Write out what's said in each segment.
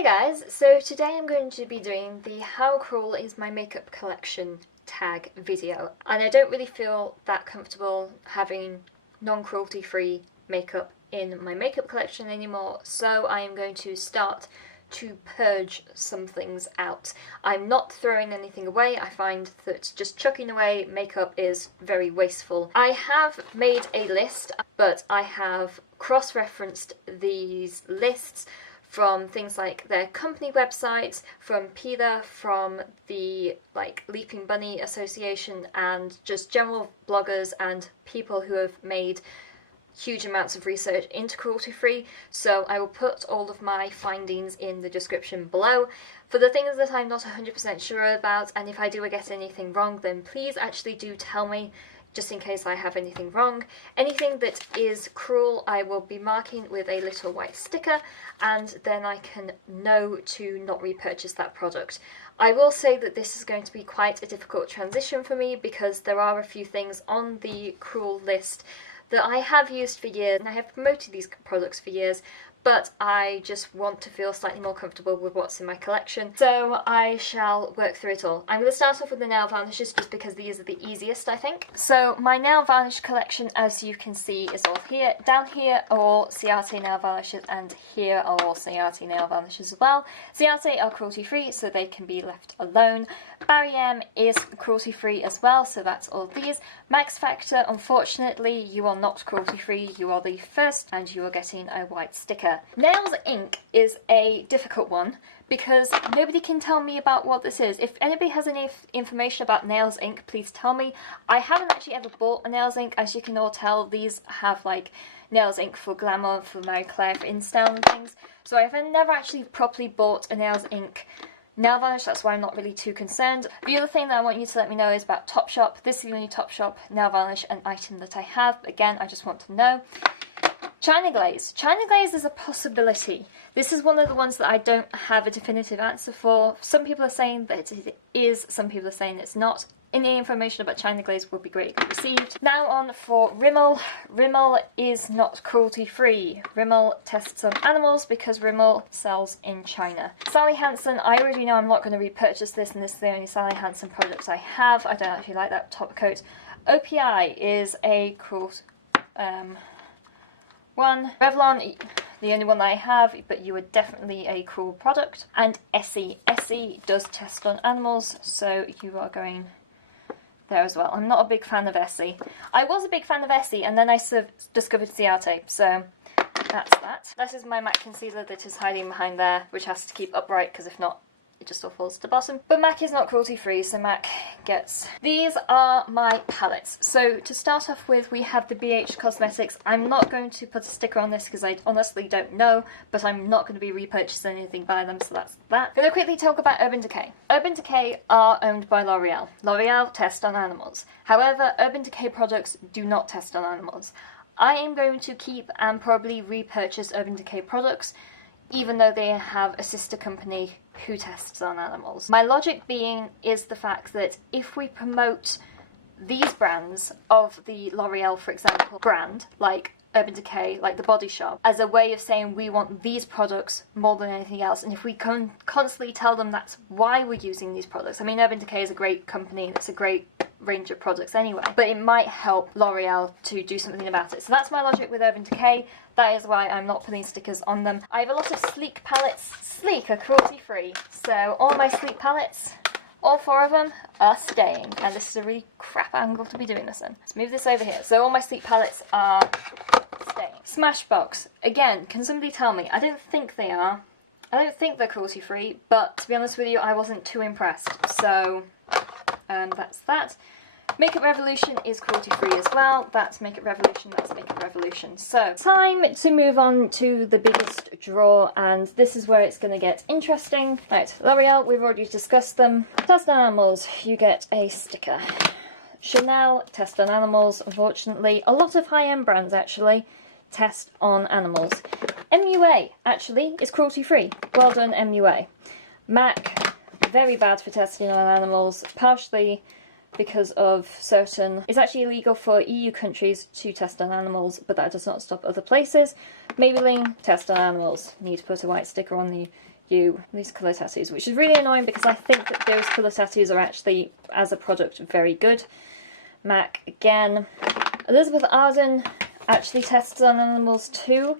Hey guys, so today I'm going to be doing the How Cruel is My Makeup Collection tag video, and I don't really feel that comfortable having non-cruelty free makeup in my makeup collection anymore, so I am going to start to purge some things out. I'm not throwing anything away. I find that just chucking away makeup is very wasteful. I have made a list, but I have cross-referenced these lists from things like their company websites, from PETA, from the Leaping Bunny Association, and just general bloggers and people who have made huge amounts of research into cruelty-free, so I will put all of my findings in the description below. For the things that I'm not 100% sure about, and if I do get anything wrong, then please actually do tell me, just in case I have anything wrong. Anything that is cruel I will be marking with a little white sticker, and then I can know to not repurchase that product. I will say that this is going to be quite a difficult transition for me because there are a few things on the cruel list that I have used for years, and I have promoted these products for years, but I just want to feel slightly more comfortable with what's in my collection, so I shall work through it all. I'm going to start off with the nail varnishes just because these are the easiest, I think. So my nail varnish collection, as you can see, is all here. Down here are all Ciate nail varnishes, and here are all Ciate nail varnishes as well. Ciate are cruelty-free, so they can be left alone. Barry M is cruelty-free as well, so that's all these. Max Factor, unfortunately, you are not cruelty-free. You are the first, and you are getting a white sticker. Nails Ink is a difficult one because nobody can tell me about what this is. If anybody has any information about Nails Ink, please tell me. I haven't actually ever bought a Nails Ink. As you can all tell, these have Nails Ink for Glamour, for Marie Claire, for InStyle and things. So I've never actually properly bought a Nails Ink nail varnish, that's why I'm not really too concerned. The other thing that I want you to let me know is about Topshop. This is the only Topshop nail varnish and item that I have. Again, I just want to know. China Glaze. China Glaze is a possibility. This is one of the ones that I don't have a definitive answer for. Some people are saying that it is, some people are saying it's not. Any information about China Glaze would be greatly received. Now on for Rimmel. Rimmel is not cruelty-free. Rimmel tests on animals because Rimmel sells in China. Sally Hansen, I already know I'm not going to repurchase this, and this is the only Sally Hansen product I have. I don't actually like that top coat. OPI is a cruel one. Revlon, the only one that I have, but you are definitely a cruel product. And Essie. Essie does test on animals, so you are going there as well. I'm not a big fan of Essie. I was a big fan of Essie, and then I discovered Ciate, so that's that. This is my MAC concealer that is hiding behind there, which has to keep upright, because if not, it just all falls to the bottom. But MAC is not cruelty-free, so MAC gets... These are my palettes. So to start off with, we have the BH Cosmetics. I'm not going to put a sticker on this because I honestly don't know, but I'm not going to be repurchasing anything by them, so that's that. I'm going to quickly talk about Urban Decay. Urban Decay are owned by L'Oreal. L'Oreal test on animals. However, Urban Decay products do not test on animals. I am going to keep and probably repurchase Urban Decay products, even though they have a sister company who tests on animals. My logic being is the fact that if we promote these brands of the L'Oreal, for example, brand, like Urban Decay, like the Body Shop, as a way of saying we want these products more than anything else, and if we can constantly tell them that's why we're using these products. I mean, Urban Decay is a great company, and it's a great range of products anyway, but it might help L'Oreal to do something about it. So that's my logic with Urban Decay. That is why I'm not putting stickers on them. I have a lot of Sleek palettes. Sleek are cruelty-free, so all my Sleek palettes, all 4 of them, are staying. And this is a really crap angle to be doing this in. Let's move this over here. So all my Sleek palettes are staying. Smashbox. Again, can somebody tell me? I don't think they are. I don't think they're cruelty-free, but to be honest with you, I wasn't too impressed. So that's that. Makeup Revolution is cruelty-free as well. That's Makeup Revolution, that's Makeup Revolution. So, time to move on to the biggest drawer, and this is where it's going to get interesting. Right, L'Oreal, we've already discussed them. Test on animals, you get a sticker. Chanel, test on animals, unfortunately. A lot of high-end brands, actually, test on animals. MUA, actually, is cruelty-free. Well done, MUA. MAC, very bad for testing on animals, partially because of certain... It's actually illegal for EU countries to test on animals, but that does not stop other places. Maybelline, test on animals. Need to put a white sticker on the you these colour tattoos, which is really annoying because I think that those colour tattoos are actually, as a product, very good. MAC again. Elizabeth Arden actually tests on animals too.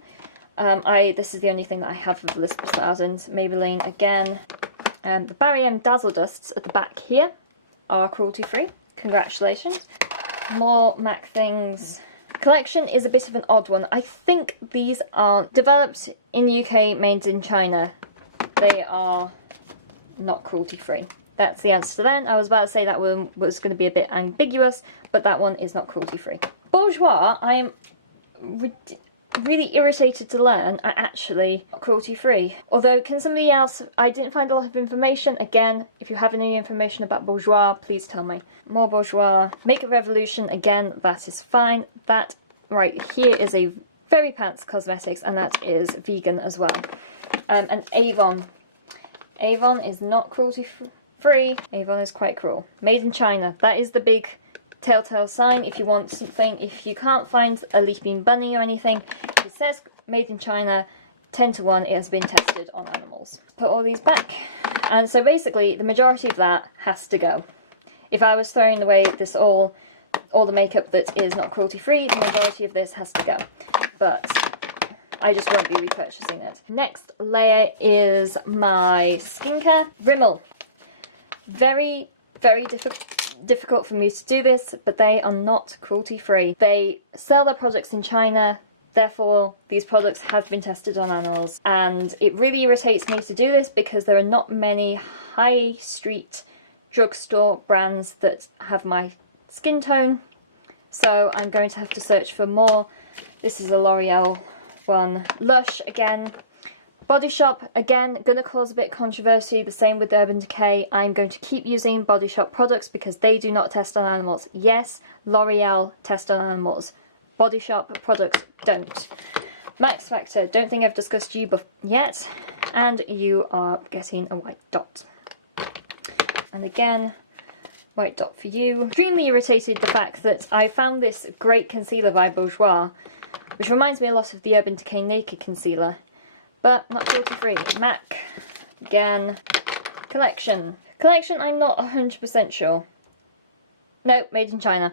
This is the only thing that I have of Elizabeth Arden's. Maybelline again. The Barry M Dazzle Dusts at the back here are cruelty-free. Congratulations. More MAC things. Collection is a bit of an odd one. I think these are developed in the UK, made in China. They are not cruelty-free. That's the answer to that. I was about to say that one was going to be a bit ambiguous, but that one is not cruelty-free. Bourjois, I am really irritated to learn, are actually cruelty-free. Although, can somebody else... I didn't find a lot of information. Again, if you have any information about Bourjois, please tell me. More Bourjois. Makeup Revolution, again, that is fine. That right here is a Very Pants Cosmetics, and that is vegan as well. And Avon. Avon is not cruelty-free. Avon is quite cruel. Made in China. That is the big telltale sign if you want something. If you can't find a leaping bunny or anything, if it says made in China, 10 to 1 it has been tested on animals. Put all these back. And so basically the majority of that has to go. If I was throwing away this all the makeup that is not cruelty free, the majority of this has to go. But I just won't be repurchasing it. Next layer is my skincare. Rimmel. Very, very difficult for me to do this, but they are not cruelty-free. They sell their products in China, therefore these products have been tested on animals, and it really irritates me to do this because there are not many high street drugstore brands that have my skin tone, so I'm going to have to search for more. This is a L'Oreal one. Lush again. Body Shop, again, going to cause a bit of controversy, the same with Urban Decay. I'm going to keep using Body Shop products because they do not test on animals. Yes, L'Oreal test on animals. Body Shop products don't. Max Factor, don't think I've discussed you yet. And you are getting a white dot. And again, white dot for you. Extremely irritated the fact that I found this great concealer by Bourjois, which reminds me a lot of the Urban Decay Naked Concealer. But not cruelty-free. MAC. Again. Collection. Collection, I'm not 100% sure. No, made in China.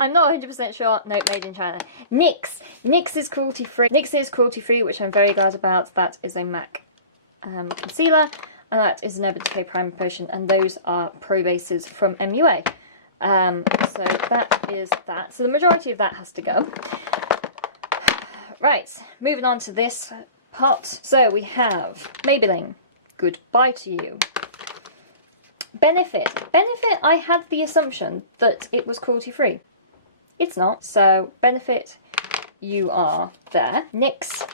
I'm not 100% sure. No, made in China. NYX. NYX is cruelty-free. NYX is cruelty-free, which I'm very glad about. That is a MAC concealer. And that is an Urban Decay Primer Potion. And those are Pro Bases from MUA. So that is that. So the majority of that has to go. Right, moving on to this pot. So we have Maybelline, Goodbye to You. Benefit. Benefit, I had the assumption that it was cruelty-free. It's not. So, Benefit, you are there. NYX.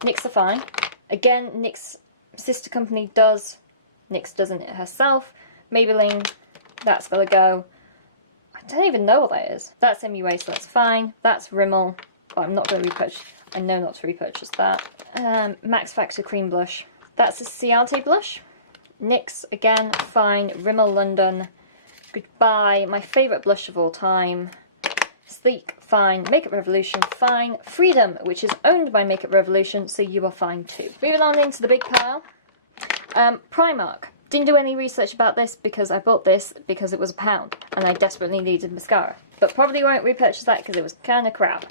NYX are fine. Again, NYX sister company does. NYX doesn't it herself. Maybelline, that's gotta go. I don't even know what that is. That's MUA, so that's fine. That's Rimmel. But I'm not going to repurchase. I know not to repurchase that. Max Factor Cream Blush. That's a Ciate blush. NYX, again, fine. Rimmel London, Goodbye. My favourite blush of all time. Sleek, fine. Makeup Revolution, fine. Freedom, which is owned by Makeup Revolution, so you are fine too. Moving on into the big pile. Primark. Didn't do any research about this because I bought this because it was £1 and I desperately needed mascara. But probably won't repurchase that because it was kind of crap.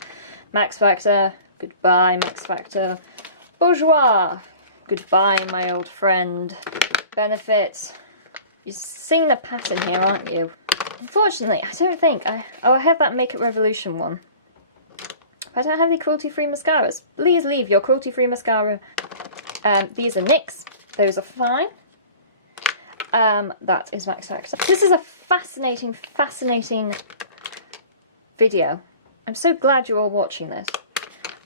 Max Factor, Goodbye, Max Factor. Bourjois, Goodbye, my old friend. Benefit. You're seeing the pattern here, aren't you? Unfortunately, I don't think I have that Makeup Revolution one. I don't have any cruelty-free mascaras. Please leave your cruelty-free mascara. These are NYX. Those are fine. That is Max Factor. This is a fascinating video. I'm so glad you're all watching this.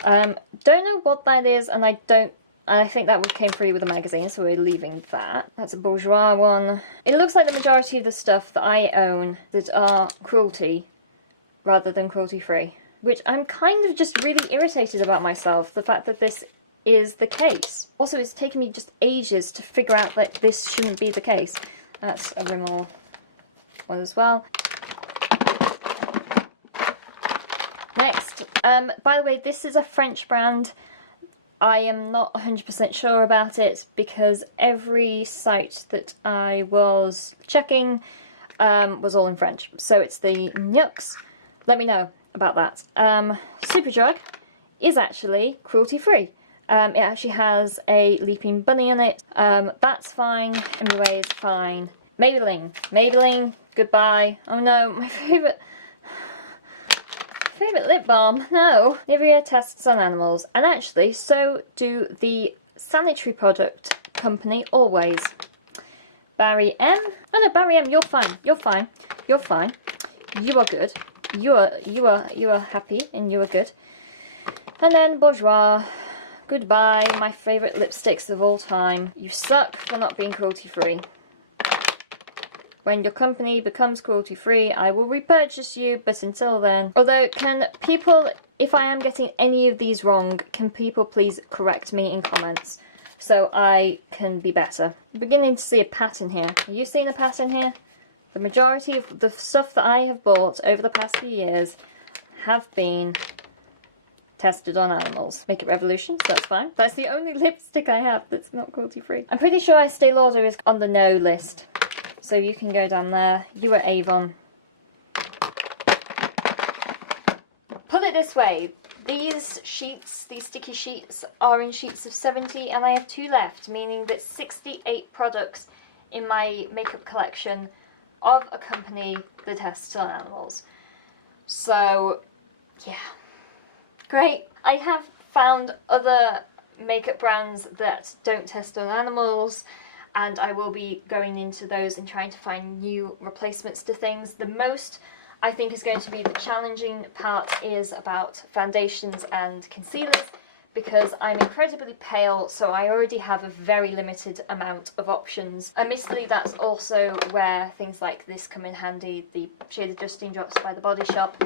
Don't know what that is, and I think that came free with the magazine, so we're leaving that. That's a Bourjois one. It looks like the majority of the stuff that I own that are cruelty rather than cruelty-free, which I'm kind of just really irritated about myself, the fact that this is the case. Also, it's taken me just ages to figure out that this shouldn't be the case. That's a Rimmel one as well. Next, by the way, this is a French brand. I am not 100% sure about it because every site that I was checking was all in French. So it's the Nuks. Let me know about that. Superdrug is actually cruelty-free. It actually has a leaping bunny in it. That's fine. MUA is fine. Maybelline, goodbye. Oh no, my favourite lip balm. No. Nivea tests on animals. And actually, so do the sanitary product company Always. Barry M. Oh no, Barry M, you're fine. You're fine. You're fine. You are good. You are happy and you are good. And then Bourjois. Goodbye, my favourite lipsticks of all time. You suck for not being cruelty-free. When your company becomes cruelty-free, I will repurchase you, but until then... Although, can people, if I am getting any of these wrong, can people please correct me in comments so I can be better? I'm beginning to see a pattern here. Are you seeing a pattern here? The majority of the stuff that I have bought over the past few years have been tested on animals. Makeup Revolution, so that's fine. That's the only lipstick I have that's not cruelty-free. I'm pretty sure Estee Lauder is on the no list. So you can go down there. You are Avon. Put it this way. These sheets, these sticky sheets, are in sheets of 70 and I have 2 left, meaning that 68 products in my makeup collection of a company that tests on animals. So, yeah. Great. I have found other makeup brands that don't test on animals, and I will be going into those and trying to find new replacements to things. The most I think is going to be the challenging part is about foundations and concealers, because I'm incredibly pale, so I already have a very limited amount of options. Admittedly, that's also where things like this come in handy, the shaded Dusting Drops by The Body Shop.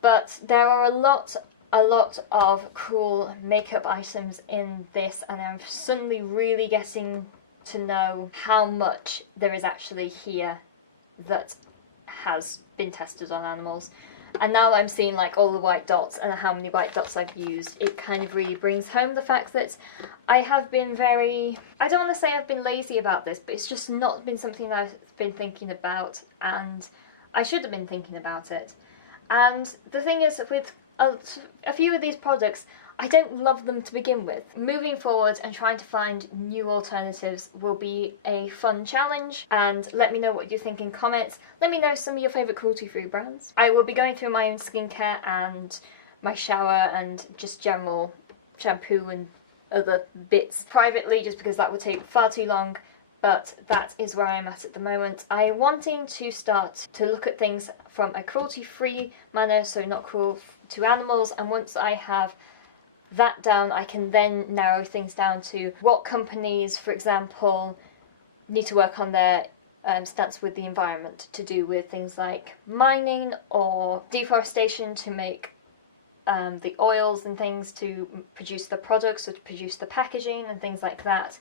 But there are a lot of cool makeup items in this, and I'm suddenly really getting to know how much there is actually here that has been tested on animals. And now I'm seeing like all the white dots and how many white dots I've used, it kind of really brings home the fact that I have been very, I don't want to say I've been lazy about this, but it's just not been something that I've been thinking about, and I should have been thinking about it. And the thing is, with a few of these products, I don't love them to begin with. Moving forward and trying to find new alternatives will be a fun challenge, and let me know what you think in comments. Let me know some of your favourite cruelty-free brands. I will be going through my own skincare and my shower and just general shampoo and other bits privately, just because that would take far too long. But that is where I'm at the moment. I'm wanting to start to look at things from a cruelty-free manner, so not cruel to animals, and once I have that down, I can then narrow things down to what companies, for example, need to work on their stance with the environment, to do with things like mining or deforestation to make the oils and things to produce the products or to produce the packaging and things like that.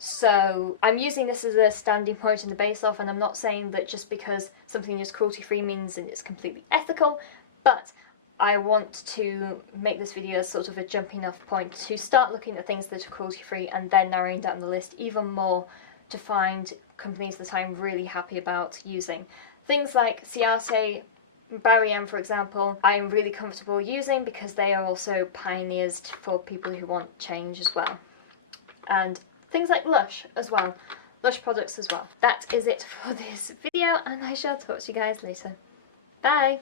So I'm using this as a standing point in the base off, and I'm not saying that just because something is cruelty-free means that it's completely ethical, but I want to make this video sort of a jumping off point to start looking at things that are cruelty-free and then narrowing down the list even more to find companies that I'm really happy about using. Things like Ciate, Barry M, for example, I am really comfortable using because they are also pioneers for people who want change as well. And things like Lush as well. Lush products as well. That is it for this video, and I shall talk to you guys later. Bye!